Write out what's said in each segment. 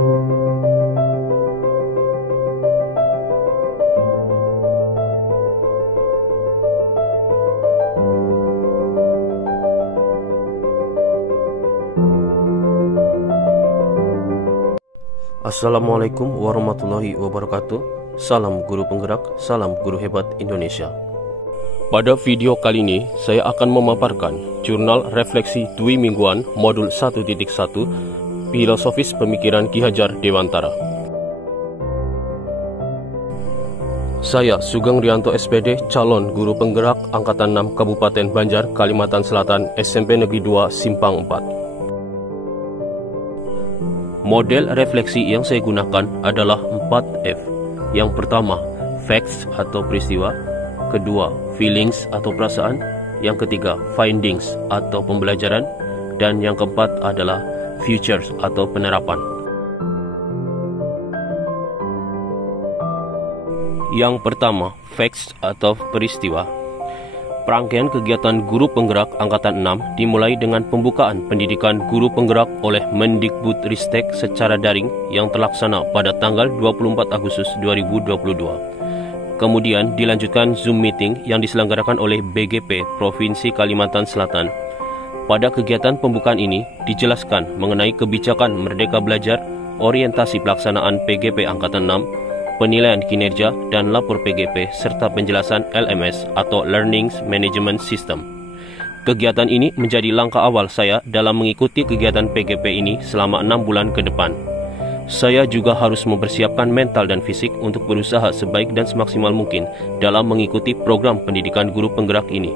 Assalamualaikum warahmatullahi wabarakatuh. Salam guru penggerak, salam guru hebat Indonesia. Pada video kali ini, saya akan memaparkan Jurnal Refleksi Dwi Mingguan Modul 1.1 Filosofis Pemikiran Ki Hajar Dewantara. Saya Sugeng Rianto SPD, calon guru penggerak Angkatan 6 Kabupaten Banjar, Kalimantan Selatan, SMP Negeri 2, Simpang 4. Model refleksi yang saya gunakan adalah 4F. Yang pertama, facts atau peristiwa. Kedua, feelings atau perasaan. Yang ketiga, findings atau pembelajaran. Dan yang keempat adalah futures atau penerapan. Yang pertama, facts atau peristiwa. Rangkaian kegiatan guru penggerak Angkatan 6 dimulai dengan pembukaan pendidikan guru penggerak oleh Mendikbudristek secara daring yang terlaksana pada tanggal 24 Agustus 2022. Kemudian dilanjutkan Zoom meeting yang diselenggarakan oleh BGP Provinsi Kalimantan Selatan. Pada kegiatan pembukaan ini dijelaskan mengenai kebijakan Merdeka Belajar, orientasi pelaksanaan PGP Angkatan 6, penilaian kinerja dan lapor PGP, serta penjelasan LMS atau Learning Management System. Kegiatan ini menjadi langkah awal saya dalam mengikuti kegiatan PGP ini selama 6 bulan ke depan. Saya juga harus mempersiapkan mental dan fisik untuk berusaha sebaik dan semaksimal mungkin dalam mengikuti program pendidikan guru penggerak ini,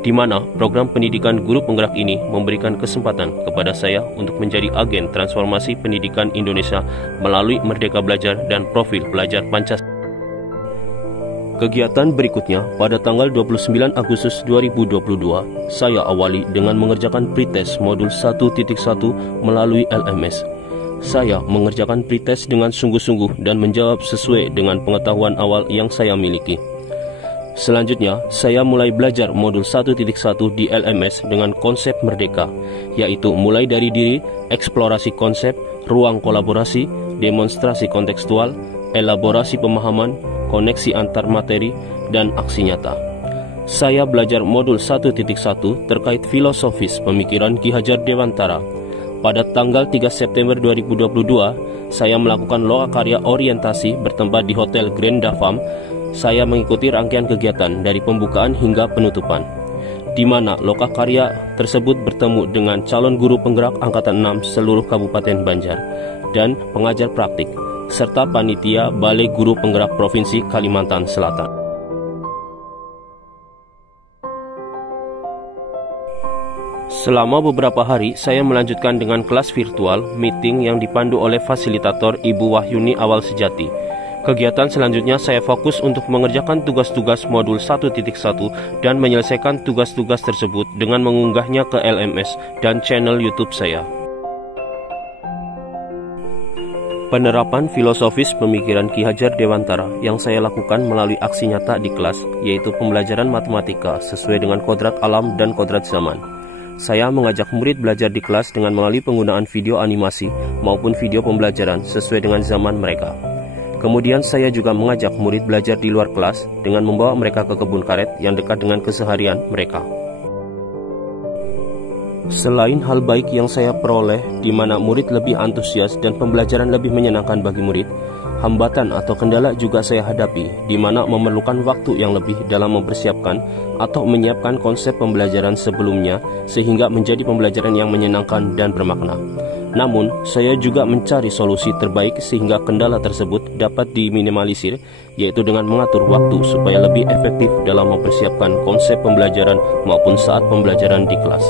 di mana program pendidikan guru penggerak ini memberikan kesempatan kepada saya untuk menjadi agen transformasi pendidikan Indonesia melalui Merdeka Belajar dan Profil Pelajar Pancasila. Kegiatan berikutnya pada tanggal 29 Agustus 2022, saya awali dengan mengerjakan pretest modul 1.1 melalui LMS. Saya mengerjakan pretest dengan sungguh-sungguh dan menjawab sesuai dengan pengetahuan awal yang saya miliki. Selanjutnya, saya mulai belajar modul 1.1 di LMS dengan konsep merdeka, yaitu mulai dari diri, eksplorasi konsep, ruang kolaborasi, demonstrasi kontekstual, elaborasi pemahaman, koneksi antar materi, dan aksi nyata. Saya belajar modul 1.1 terkait filosofis pemikiran Ki Hajar Dewantara. Pada tanggal 3 September 2022, saya melakukan lokakarya orientasi bertempat di Hotel Grand Davam. Saya mengikuti rangkaian kegiatan dari pembukaan hingga penutupan, di mana lokakarya tersebut bertemu dengan calon guru penggerak Angkatan 6 seluruh Kabupaten Banjar dan pengajar praktik, serta panitia Balai Guru Penggerak Provinsi Kalimantan Selatan. Selama beberapa hari, saya melanjutkan dengan kelas virtual meeting yang dipandu oleh fasilitator Ibu Wahyuni Awal Sejati. Kegiatan selanjutnya saya fokus untuk mengerjakan tugas-tugas modul 1.1 dan menyelesaikan tugas-tugas tersebut dengan mengunggahnya ke LMS dan channel YouTube saya. Penerapan filosofis pemikiran Ki Hajar Dewantara yang saya lakukan melalui aksi nyata di kelas, yaitu pembelajaran matematika sesuai dengan kodrat alam dan kodrat zaman. Saya mengajak murid belajar di kelas dengan melalui penggunaan video animasi maupun video pembelajaran sesuai dengan zaman mereka. Kemudian saya juga mengajak murid belajar di luar kelas dengan membawa mereka ke kebun karet yang dekat dengan keseharian mereka. Selain hal baik yang saya peroleh, di mana murid lebih antusias dan pembelajaran lebih menyenangkan bagi murid, hambatan atau kendala juga saya hadapi, di mana memerlukan waktu yang lebih dalam mempersiapkan atau menyiapkan konsep pembelajaran sebelumnya sehingga menjadi pembelajaran yang menyenangkan dan bermakna. Namun, saya juga mencari solusi terbaik sehingga kendala tersebut dapat diminimalisir, yaitu dengan mengatur waktu supaya lebih efektif dalam mempersiapkan konsep pembelajaran maupun saat pembelajaran di kelas.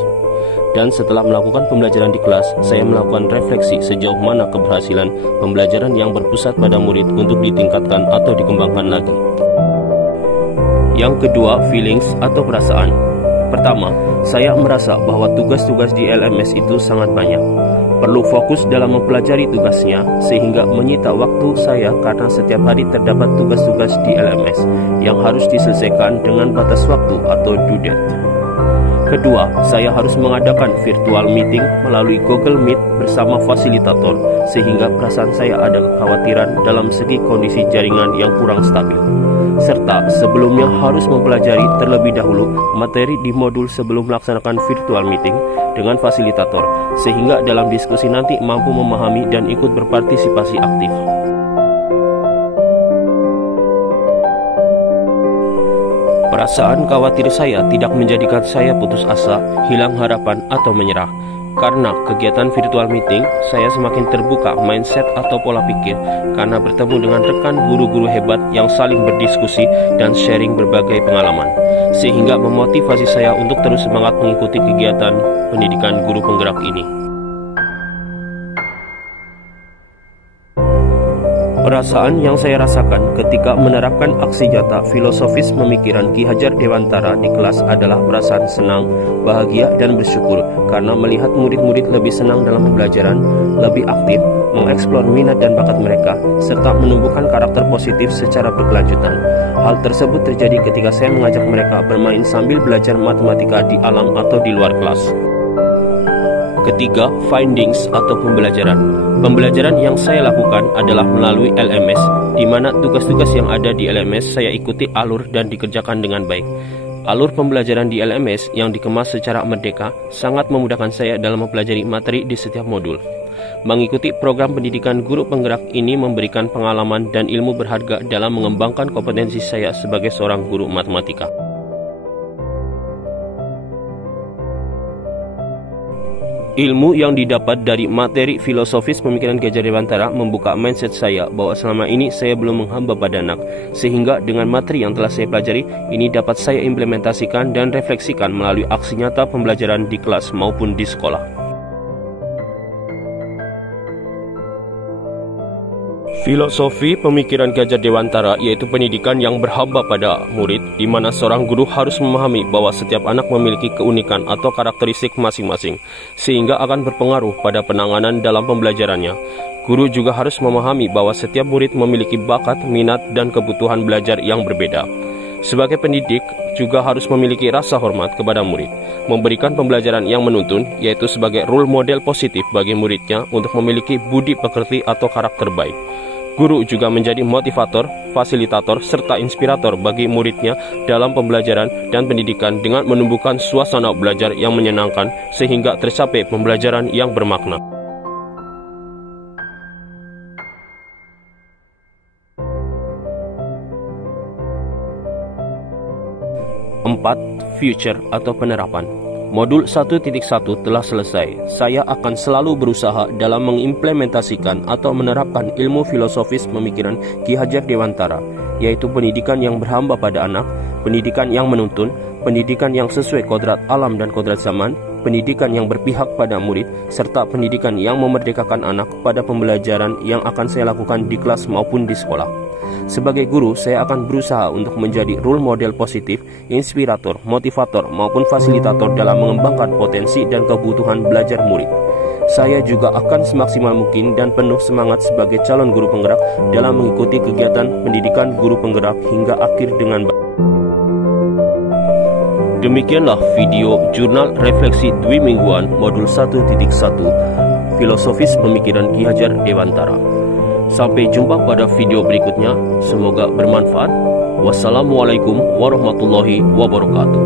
Dan setelah melakukan pembelajaran di kelas, saya melakukan refleksi sejauh mana keberhasilan pembelajaran yang berpusat pada murid untuk ditingkatkan atau dikembangkan lagi. Yang kedua, feelings atau perasaan. Pertama, saya merasa bahwa tugas-tugas di LMS itu sangat banyak. Perlu fokus dalam mempelajari tugasnya sehingga menyita waktu saya karena setiap hari terdapat tugas-tugas di LMS yang harus diselesaikan dengan batas waktu atau due date. Kedua, saya harus mengadakan virtual meeting melalui Google Meet bersama fasilitator sehingga perasaan saya ada kekhawatiran dalam segi kondisi jaringan yang kurang stabil. Serta sebelumnya harus mempelajari terlebih dahulu materi di modul sebelum melaksanakan virtual meeting dengan fasilitator sehingga dalam diskusi nanti mampu memahami dan ikut berpartisipasi aktif. Perasaan khawatir saya tidak menjadikan saya putus asa, hilang harapan, atau menyerah. Karena kegiatan virtual meeting, saya semakin terbuka mindset atau pola pikir karena bertemu dengan rekan guru-guru hebat yang saling berdiskusi dan sharing berbagai pengalaman. Sehingga memotivasi saya untuk terus semangat mengikuti kegiatan pendidikan guru penggerak ini. Perasaan yang saya rasakan ketika menerapkan aksi nyata filosofis pemikiran Ki Hajar Dewantara di kelas adalah perasaan senang, bahagia, dan bersyukur karena melihat murid-murid lebih senang dalam pembelajaran, lebih aktif, mengeksplor minat dan bakat mereka, serta menumbuhkan karakter positif secara berkelanjutan. Hal tersebut terjadi ketika saya mengajak mereka bermain sambil belajar matematika di alam atau di luar kelas. Ketiga, findings atau pembelajaran. Pembelajaran yang saya lakukan adalah melalui LMS, di mana tugas-tugas yang ada di LMS saya ikuti alur dan dikerjakan dengan baik. Alur pembelajaran di LMS yang dikemas secara merdeka sangat memudahkan saya dalam mempelajari materi di setiap modul. Mengikuti program pendidikan guru penggerak ini memberikan pengalaman dan ilmu berharga dalam mengembangkan kompetensi saya sebagai seorang guru matematika. Ilmu yang didapat dari materi filosofis pemikiran Ki Hajar Dewantara membuka mindset saya bahwa selama ini saya belum menghamba pada anak, sehingga dengan materi yang telah saya pelajari ini dapat saya implementasikan dan refleksikan melalui aksi nyata pembelajaran di kelas maupun di sekolah. Filosofi pemikiran Ki Hajar Dewantara yaitu pendidikan yang berhamba pada murid, di mana seorang guru harus memahami bahwa setiap anak memiliki keunikan atau karakteristik masing-masing, sehingga akan berpengaruh pada penanganan dalam pembelajarannya. Guru juga harus memahami bahwa setiap murid memiliki bakat, minat, dan kebutuhan belajar yang berbeda. Sebagai pendidik, juga harus memiliki rasa hormat kepada murid, memberikan pembelajaran yang menuntun, yaitu sebagai role model positif bagi muridnya untuk memiliki budi pekerti atau karakter baik. Guru juga menjadi motivator, fasilitator, serta inspirator bagi muridnya dalam pembelajaran dan pendidikan dengan menumbuhkan suasana belajar yang menyenangkan sehingga tercapai pembelajaran yang bermakna. Empat, future atau penerapan. Modul 1.1 telah selesai. Saya akan selalu berusaha dalam mengimplementasikan atau menerapkan ilmu filosofis pemikiran Ki Hajar Dewantara, yaitu pendidikan yang berhamba pada anak, pendidikan yang menuntun, pendidikan yang sesuai kodrat alam dan kodrat zaman, pendidikan yang berpihak pada murid, serta pendidikan yang memerdekakan anak pada pembelajaran yang akan saya lakukan di kelas maupun di sekolah. Sebagai guru, saya akan berusaha untuk menjadi role model positif, inspirator, motivator, maupun fasilitator dalam mengembangkan potensi dan kebutuhan belajar murid. Saya juga akan semaksimal mungkin dan penuh semangat sebagai calon guru penggerak dalam mengikuti kegiatan pendidikan guru penggerak hingga akhir dengan baik. Demikianlah video Jurnal Refleksi Dwi Mingguan Modul 1.1 Filosofis Pemikiran Ki Hajar Dewantara. Sampai jumpa pada video berikutnya. Semoga bermanfaat. Wassalamualaikum warahmatullahi wabarakatuh.